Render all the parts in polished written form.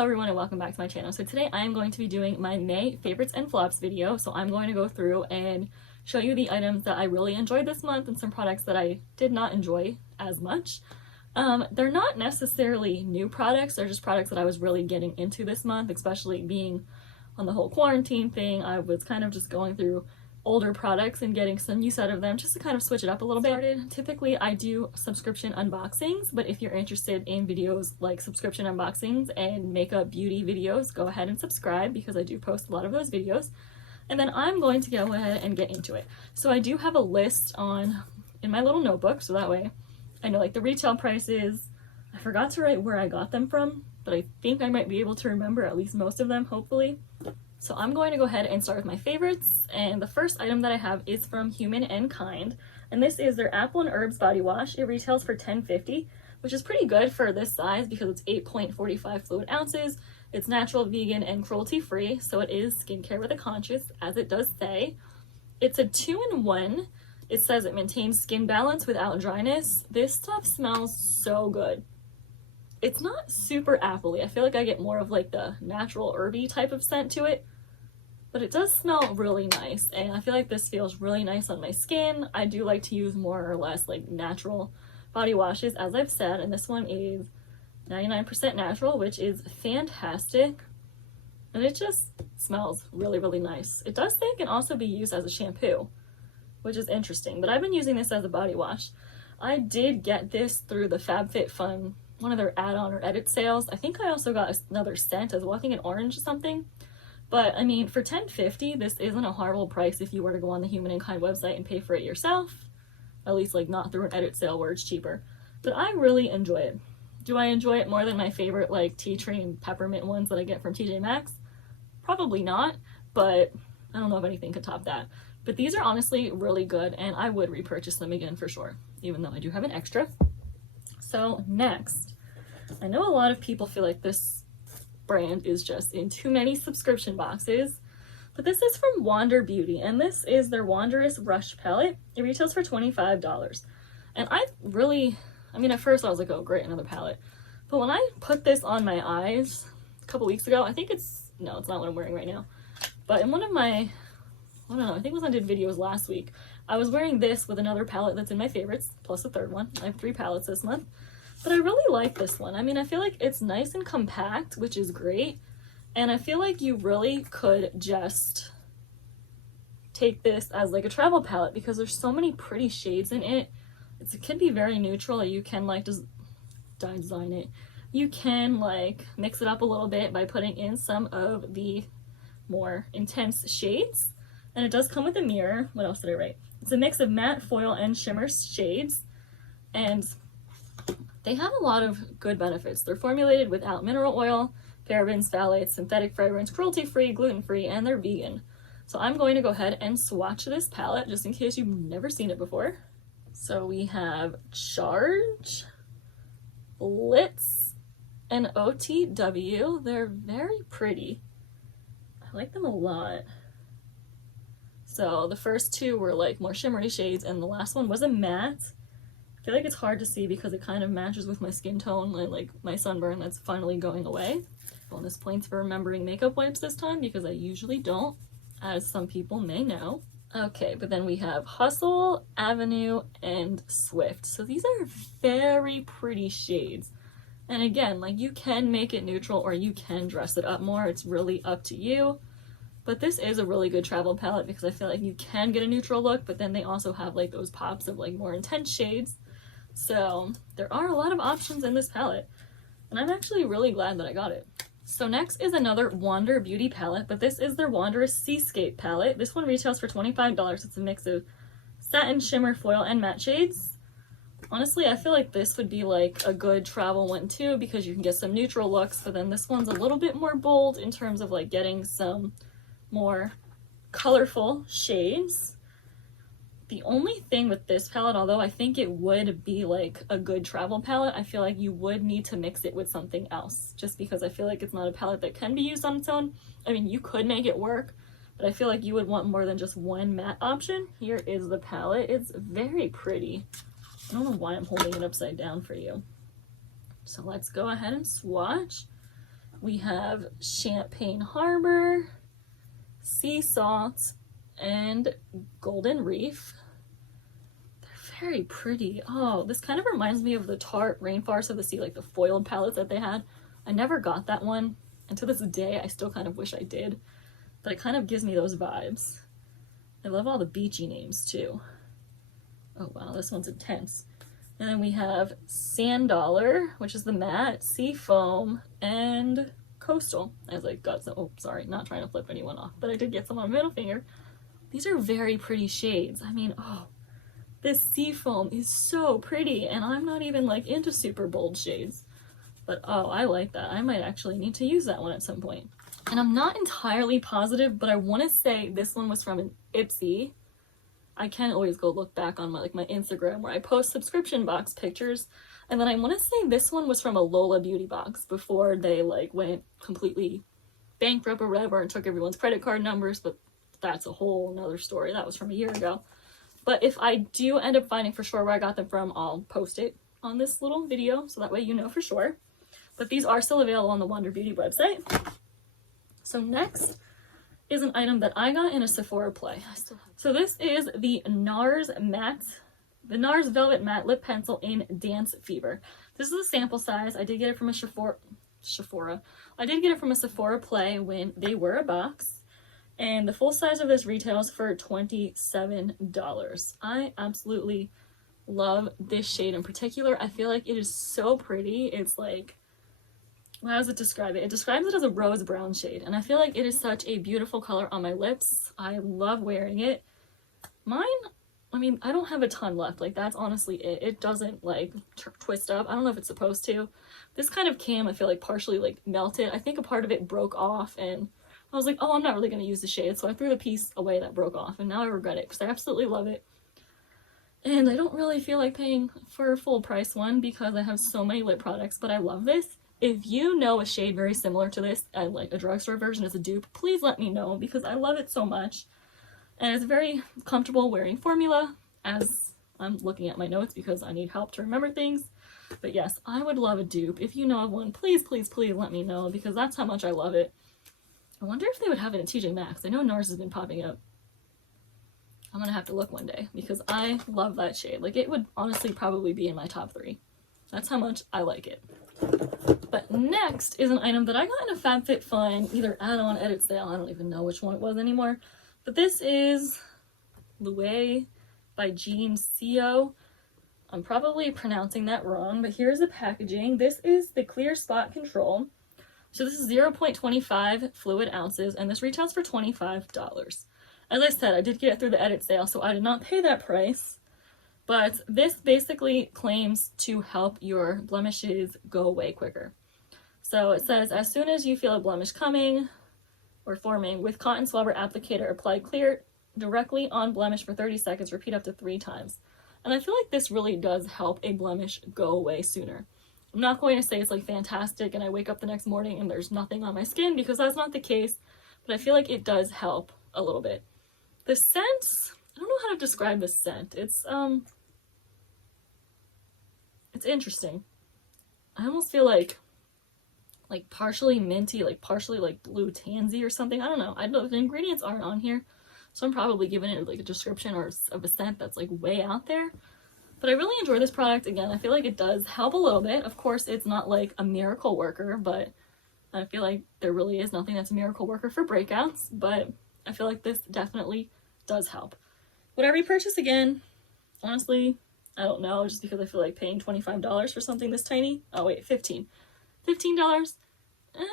Hello everyone and welcome back to my channel. So today I am going to be doing my May favorites and flops video. So I'm going to go through and show you the items that I really enjoyed this month and some products that I did not enjoy as much. They're not necessarily new products, they're just products that I was really getting into this month, especially being on the whole quarantine thing. I was kind of just going through older products and getting some use out of them just to kind of switch it up a little bit. Typically I do subscription unboxings, but if you're interested in videos like subscription unboxings and makeup beauty videos, go ahead and subscribe because I do post a lot of those videos. And then I'm going to go ahead and get into it. So I do have a list in my little notebook, so that way I know like the retail prices. I forgot to write where I got them from, but I think I might be able to remember at least most of them, hopefully. So I'm going to go ahead and start with my favorites, and the first item that I have is from Human & Kind, and this is their Apple and Herbs Body Wash. It retails for $10.50, which is pretty good for this size because it's 8.45 fluid ounces. It's natural, vegan, and cruelty-free, so it is skincare with a conscience, as it does say. It's a 2-in-1. It says it maintains skin balance without dryness. This stuff smells so good. It's not super apple-y. I feel like I get more of like the natural herby type of scent to it, but it does smell really nice, and I feel like this feels really nice on my skin. I do like to use more or less like natural body washes, as I've said, and this one is 99% natural, which is fantastic, and it just smells really, really nice. It does say it can also be used as a shampoo, which is interesting, but I've been using this as a body wash. I did get this through the FabFitFun, one of their add-on or edit sales. I think I also got another scent as well, I think an orange or something. But I mean, for $10.50, this isn't a horrible price if you were to go on the Human & Kind website and pay for it yourself. At least like not through an edit sale where it's cheaper. But I really enjoy it. Do I enjoy it more than my favorite like tea tree and peppermint ones that I get from TJ Maxx? Probably not, but I don't know if anything could top that. But these are honestly really good, and I would repurchase them again for sure, even though I do have an extra. So next, I know a lot of people feel like this brand is just in too many subscription boxes, but this is from Wander Beauty, and this is their Wanderous Rush palette. It retails for $25. And at first I was like, oh great, another palette. But when I put this on my eyes a couple weeks ago, it's not what I'm wearing right now, but in one of my, I don't know, I think it was I did videos last week, I was wearing this with another palette that's in my favorites, plus a third one. I have 3 palettes this month. But I really like this one. I mean, I feel like it's nice and compact, which is great. And I feel like you really could just take this as like a travel palette because there's so many pretty shades in it. It can be very neutral, or you can like just design it. You can like mix it up a little bit by putting in some of the more intense shades. And it does come with a mirror. What else did I write? It's a mix of matte, foil, and shimmer shades. And they have a lot of good benefits. They're formulated without mineral oil, parabens, phthalates, synthetic fragrance, cruelty-free, gluten-free, and they're vegan. So I'm going to go ahead and swatch this palette just in case you've never seen it before. So we have Charge, Blitz, and OTW. They're very pretty. I like them a lot. So the first two were like more shimmery shades, and the last one was a matte. I feel like it's hard to see because it kind of matches with my skin tone and like my sunburn that's finally going away. Bonus points for remembering makeup wipes this time because I usually don't, as some people may know. Okay, but then we have Hustle, Avenue, and Swift. So these are very pretty shades. And again, like you can make it neutral or you can dress it up more. It's really up to you. But this is a really good travel palette because I feel like you can get a neutral look, but then they also have like those pops of like more intense shades. So there are a lot of options in this palette, and I'm actually really glad that I got it. So next is another Wander Beauty palette, but this is their Wanderous Seascape palette. This one retails for $25. It's a mix of satin, shimmer, foil, and matte shades. Honestly, I feel like this would be like a good travel one too because you can get some neutral looks, but then this one's a little bit more bold in terms of like getting some more colorful shades. The only thing with this palette, although I think it would be like a good travel palette, I feel like you would need to mix it with something else just because I feel like it's not a palette that can be used on its own. I mean, you could make it work, but I feel like you would want more than just one matte option. Here is the palette. It's very pretty. I don't know why I'm holding it upside down for you. So let's go ahead and swatch. We have Champagne Harbor, Sea Salt, and Golden Reef. They're very pretty. Oh, this kind of reminds me of the Tarte Rainforest of the Sea, like the foiled palettes that they had. I never got that one, and to this day I still kind of wish I did, but it kind of gives me those vibes. I love all the beachy names too. Oh wow, this one's intense. And then we have Sand Dollar, which is the matte, Seafoam, and Coastal. As I got some, oh sorry, not trying to flip anyone off, but I did get some on my middle finger. These are very pretty shades. I mean, oh, this Seafoam is so pretty, and I'm not even like into super bold shades. But oh, I like that. I might actually need to use that one at some point. And I'm not entirely positive, but I want to say this one was from an Ipsy. I can always go look back on my Instagram where I post subscription box pictures. And then I want to say this one was from a Lola Beauty box before they like went completely bankrupt or whatever and took everyone's credit card numbers, but that's a whole nother story. That was from a year ago. But if I do end up finding for sure where I got them from, I'll post it on this little video so that way you know for sure. But these are still available on the Wander Beauty website. So next is an item that I got in a Sephora play. So this is the NARS Velvet Matte Lip Pencil in Dance Fever. This is a sample size. I did get it from a Sephora. I did get it from a Sephora play when they were a box. And the full size of this retails for $27. I absolutely love this shade in particular. I feel like it is so pretty. It's like, how does it describe it? It describes it as a rose brown shade, and I feel like it is such a beautiful color on my lips. I love wearing it. Mine, I mean, I don't have a ton left. Like, that's honestly it. It doesn't, like, twist up. I don't know if it's supposed to. This kind of cam, I feel like, partially, like, melted. I think a part of it broke off, and I was like, oh, I'm not really going to use the shade, so I threw the piece away that broke off, and now I regret it, because I absolutely love it. And I don't really feel like paying for a full price one, because I have so many lip products, but I love this. If you know a shade very similar to this, like a drugstore version as a dupe, please let me know because I love it so much. And it's very comfortable wearing formula as I'm looking at my notes because I need help to remember things. But yes, I would love a dupe. If you know of one, please, please, please let me know because that's how much I love it. I wonder if they would have it in TJ Maxx. I know NARS has been popping up. I'm gonna have to look one day because I love that shade. Like, it would honestly probably be in my top 3. That's how much I like it. But next is an item that I got in a FabFitFun, either add-on, edit sale, I don't even know which one it was anymore. But this is Louis by Jean Co. I'm probably pronouncing that wrong, but here's the packaging. This is the Clear Spot Control. So this is 0.25 fluid ounces, and this retails for $25. As I said, I did get it through the edit sale, so I did not pay that price. But this basically claims to help your blemishes go away quicker. So it says, as soon as you feel a blemish coming or forming, with cotton swabber applicator, apply clear directly on blemish for 30 seconds, repeat up to 3 times. And I feel like this really does help a blemish go away sooner. I'm not going to say it's like fantastic and I wake up the next morning and there's nothing on my skin because that's not the case, but I feel like it does help a little bit. The scent, I don't know how to describe the scent. It's interesting. I almost feel like partially minty, like partially like blue tansy or something. I don't know. I don't know. The ingredients aren't on here, so I'm probably giving it like a description or of a scent that's like way out there. But I really enjoy this product. Again, I feel like it does help a little bit. Of course, it's not like a miracle worker, but I feel like there really is nothing that's a miracle worker for breakouts. But I feel like this definitely does help. Would I repurchase again? Honestly, I don't know, just because I feel like paying $25 for something this tiny. Oh wait, $15. You know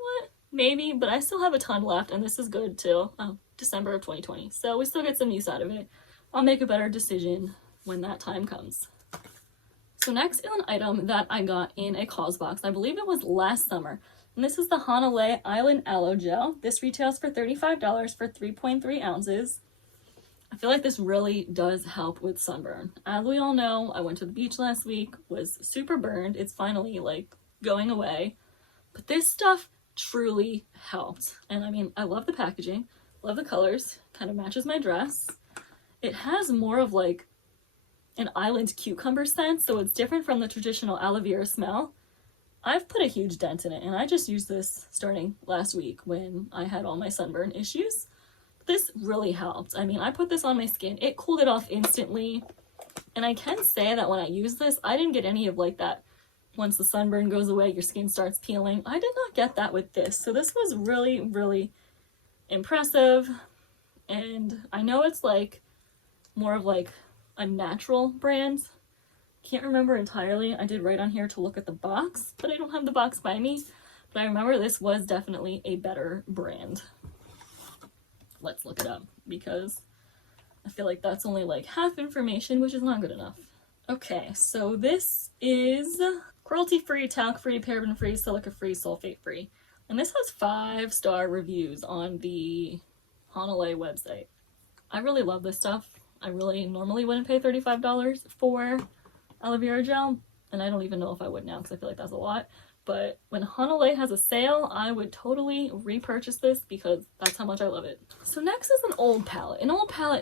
what? Maybe, but I still have a ton left, and this is good till December of 2020. So we still get some use out of it. I'll make a better decision when that time comes. So next is an item that I got in a cause box. I believe it was last summer. And this is the Hanalei Island Aloe Gel. This retails for $35 for 3.3 ounces. I feel like this really does help with sunburn. As we all know, I went to the beach last week, was super burned. It's finally like going away. But this stuff truly helped. And I mean, I love the packaging, love the colors, kind of matches my dress. It has more of like an island cucumber scent, so it's different from the traditional aloe vera smell. I've put a huge dent in it, and I just used this starting last week when I had all my sunburn issues. This really helped. I mean, I put this on my skin, it cooled it off instantly, and I can say that when I used this, I didn't get any of like that once the sunburn goes away, your skin starts peeling. I did not get that with this, so this was really, really impressive. And I know it's like more of like a natural brand. Can't remember entirely. I did write on here to look at the box, but I don't have the box by me. But I remember this was definitely a better brand. Let's look it up because I feel like that's only like half information, which is not good enough. Okay, so this is cruelty-free, talc-free, paraben-free, silica-free, sulfate-free. And this has 5-star reviews on the Hanalei website. I really love this stuff. I really normally wouldn't pay $35 for aloe vera gel, and I don't even know if I would now because I feel like that's a lot. But when Hanalei has a sale, I would totally repurchase this because that's how much I love it. So next is an old palette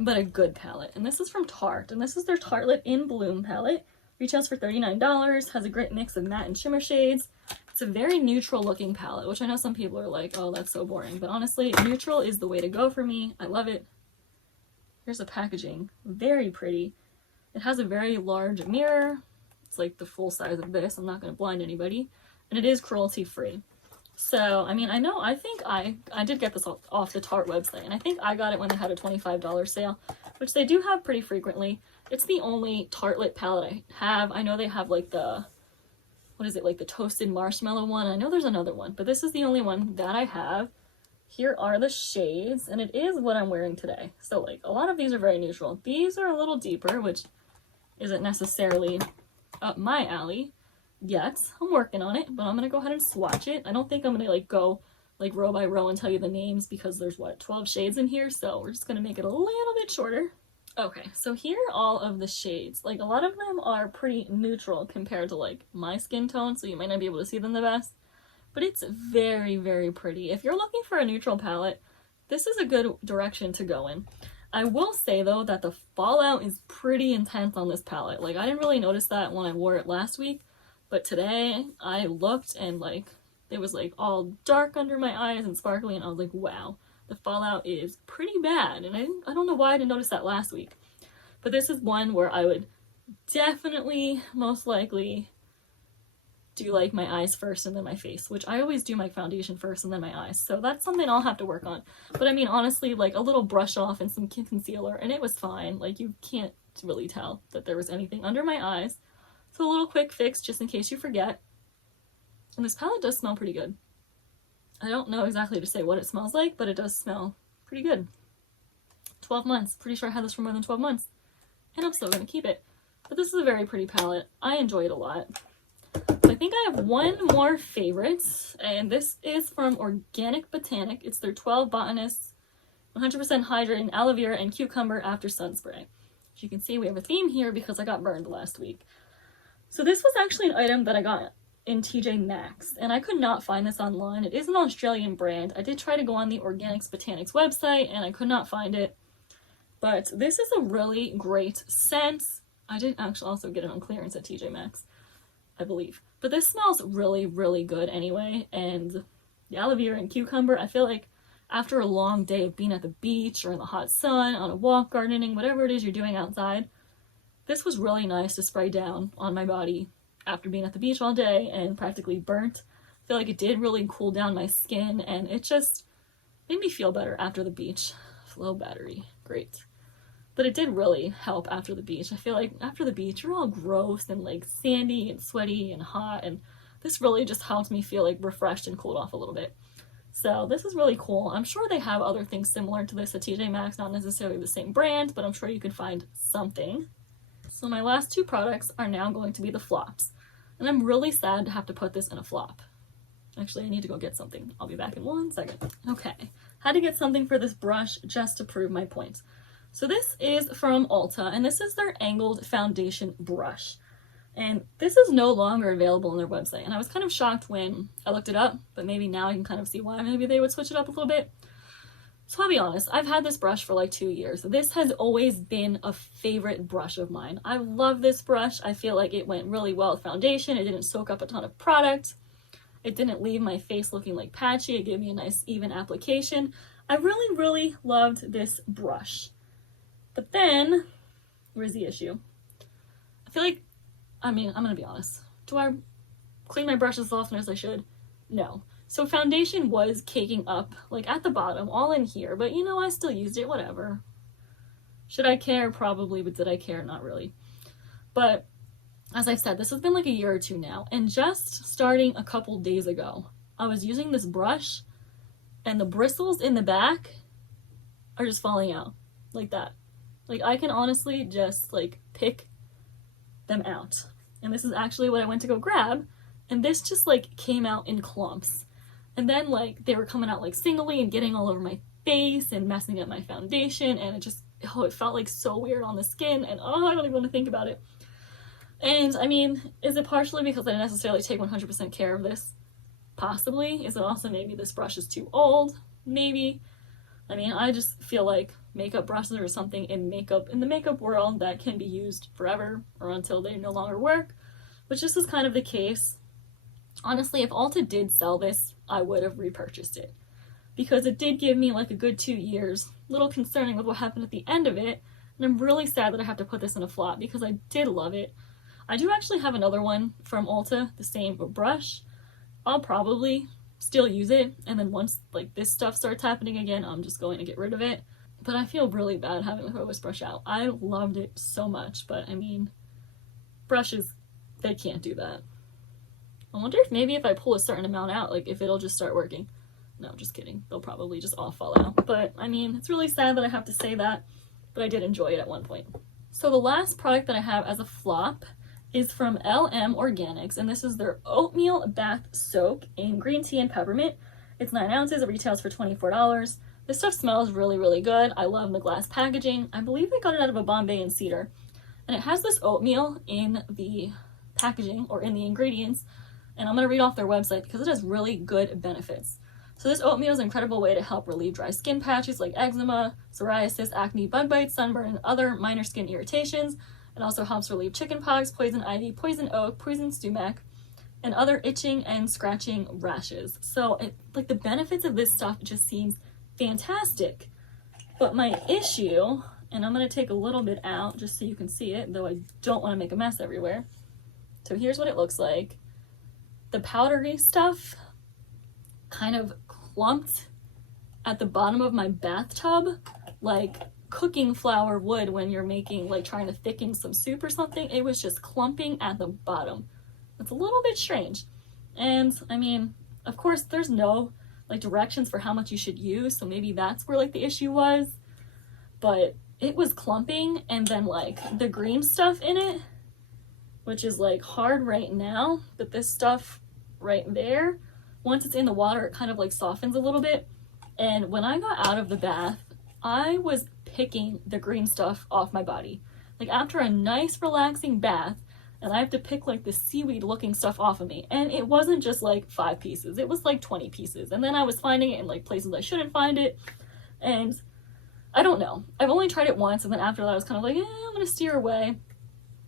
but a good palette, and this is from Tarte, and this is their Tartelette in Bloom palette. Retails for $39, has a great mix of matte and shimmer shades. It's a very neutral looking palette, which I know some people are like, oh, that's so boring, but honestly, neutral is the way to go for me. I love it. Here's the packaging, very pretty. It has a very large mirror. It's like the full size of this. I'm not going to blind anybody. And it is cruelty free. So, I mean, I think I did get this off the Tarte website, and I think I got it when they had a $25 sale, which they do have pretty frequently. It's the only Tartelette palette I have. I know they have like the, what is it, like the toasted marshmallow one. I know there's another one, but this is the only one that I have. Here are the shades, and it is what I'm wearing today. So like a lot of these are very neutral. These are a little deeper, which isn't necessarily up my alley yet. I'm working on it, but I'm gonna go ahead and swatch it. I don't think I'm gonna like go like row by row and tell you the names because there's what, 12 shades in here, so we're just gonna make it a little bit shorter. Okay, so here are all of the shades. Like a lot of them are pretty neutral compared to like my skin tone, so you might not be able to see them the best, but it's very, very pretty. If you're looking for a neutral palette, this is a good direction to go in. I will say though that the fallout is pretty intense on this palette. Like I didn't really notice that when I wore it last week, but today I looked and like it was like all dark under my eyes and sparkly, and I was like, wow, the fallout is pretty bad. And I don't know why I didn't notice that last week, but this is one where I would definitely most likely do like my eyes first and then my face, which I always do my foundation first and then my eyes, so that's something I'll have to work on. But I mean, honestly, like a little brush off and some concealer and it was fine. Like you can't really tell that there was anything under my eyes. So a little quick fix just in case you forget. And this palette does smell pretty good. I don't know exactly to say what it smells like, but it does smell pretty good. 12 months. Pretty sure I had this for more than 12 months. And I'm still going to keep it. But this is a very pretty palette. I enjoy it a lot. I think I have one more favorite, and this is from Organic Botanic. It's their 12 Botanists 100% hydrating aloe vera and cucumber after sun spray. As you can see, we have a theme here because I got burned last week. So this was actually an item that I got in TJ Maxx, and I could not find this online. It is an Australian brand. I did try to go on the Organics Botanics website, and I could not find it. But this is a really great scent. I did actually also get it on clearance at TJ Maxx, I believe. But this smells really, really good anyway. And the aloe vera and cucumber, I feel like after a long day of being at the beach or in the hot sun, on a walk, gardening, whatever it is you're doing outside, this was really nice to spray down on my body after being at the beach all day and practically burnt. I feel like it did really cool down my skin, and it just made me feel better after the beach. Low battery, great. But it did really help after the beach. I feel like after the beach, you're all gross and like sandy and sweaty and hot, and this really just helped me feel like refreshed and cooled off a little bit. So this is really cool. I'm sure they have other things similar to this at TJ Maxx, not necessarily the same brand, but I'm sure you can find something. So my last two products are now going to be the flops. And I'm really sad to have to put this in a flop. Actually, I need to go get something. I'll be back in 1 second. Okay, had to get something for this brush just to prove my point. So this is from Ulta, and this is their angled foundation brush. And this is no longer available on their website. And I was kind of shocked when I looked it up, but maybe now I can kind of see why maybe they would switch it up a little bit. So I'll be honest, I've had this brush for like 2 years. This has always been a favorite brush of mine. I love this brush. I feel like it went really well with foundation. It didn't soak up a ton of product. It didn't leave my face looking like patchy. It gave me a nice even application. I really, really loved this brush. But then, where's the issue? I feel like, I'm gonna be honest. Do I clean my brush as often as I should? No. So foundation was caking up, like at the bottom, all in here, but you know, I still used it, whatever. Should I care? Probably, but did I care? Not really. But as I've said, this has been like a year or two now, and just starting a couple days ago, I was using this brush, and the bristles in the back are just falling out, like that. Like, I can honestly just, like, pick them out. And this is actually what I went to go grab, and this just, like, came out in clumps. And then, like, they were coming out, like, singly and getting all over my face and messing up my foundation, and it just, oh, it felt, like, so weird on the skin, and oh, I don't even want to think about it. And, I mean, is it partially because I didn't necessarily take 100% care of this? Possibly. Is it also maybe this brush is too old? Maybe. I mean, I just feel like makeup brushes are something in the makeup world that can be used forever or until they no longer work, which this is kind of the case. Honestly, if Ulta did sell this, I would have repurchased it because it did give me like a good 2 years. A little concerning with what happened at the end of it, and I'm really sad that I have to put this in a flop because I did love it. I do actually have another one from Ulta, the same brush. I'll probably still use it, and then once like this stuff starts happening again, I'm just going to get rid of it. But I feel really bad having to throw this brush out. I loved it so much, but I mean, brushes, they can't do that. I wonder if maybe if I pull a certain amount out, like if it'll just start working. No, just kidding. They'll probably just all fall out. But I mean, it's really sad that I have to say that, but I did enjoy it at one point. So the last product that I have as a flop is from LM Organics, and this is their oatmeal bath soak in green tea and peppermint. It's 9 ounces. It retails for $24. This stuff smells really, really good. I love the glass packaging. I believe I got it out of a Bombay and Cedar. And it has this oatmeal in the packaging or in the ingredients. And I'm going to read off their website because it has really good benefits. So this oatmeal is an incredible way to help relieve dry skin patches like eczema, psoriasis, acne, bug bites, sunburn, and other minor skin irritations. It also helps relieve chickenpox, poison ivy, poison oak, poison sumac, and other itching and scratching rashes. So like the benefits of this stuff just seems fantastic. But my issue, and I'm going to take a little bit out just so you can see it, though I don't want to make a mess everywhere. So here's what it looks like. The powdery stuff kind of clumped at the bottom of my bathtub, like cooking flour would when you're making, like trying to thicken some soup or something. It was just clumping at the bottom. It's a little bit strange. And I mean, of course, there's no like directions for how much you should use, so maybe that's where like the issue was. But it was clumping, and then like the green stuff in it, which is like hard right now, but this stuff right there, once it's in the water, it kind of like softens a little bit. And when I got out of the bath, I was picking the green stuff off my body. Like after a nice relaxing bath, and I have to pick like the seaweed looking stuff off of me. And it wasn't just like 5 pieces, it was like 20 pieces. And then I was finding it in like places I shouldn't find it. And I don't know. I've only tried it once, and then after that I was kind of like, I'm gonna steer away.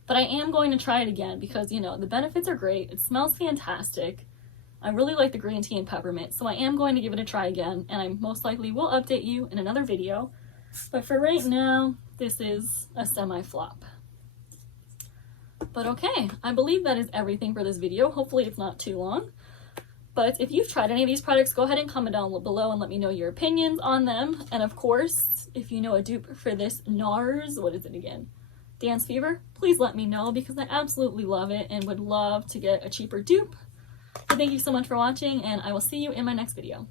But I am going to try it again because, you know, the benefits are great. It smells fantastic. I really like the green tea and peppermint, so I am going to give it a try again, and I most likely will update you in another video. But for right now, this is a semi-flop. But okay, I believe that is everything for this video. Hopefully it's not too long. But if you've tried any of these products, go ahead and comment down below and let me know your opinions on them. And of course, if you know a dupe for this NARS, what is it again? Dance Fever, please let me know because I absolutely love it and would love to get a cheaper dupe. So thank you so much for watching, and I will see you in my next video.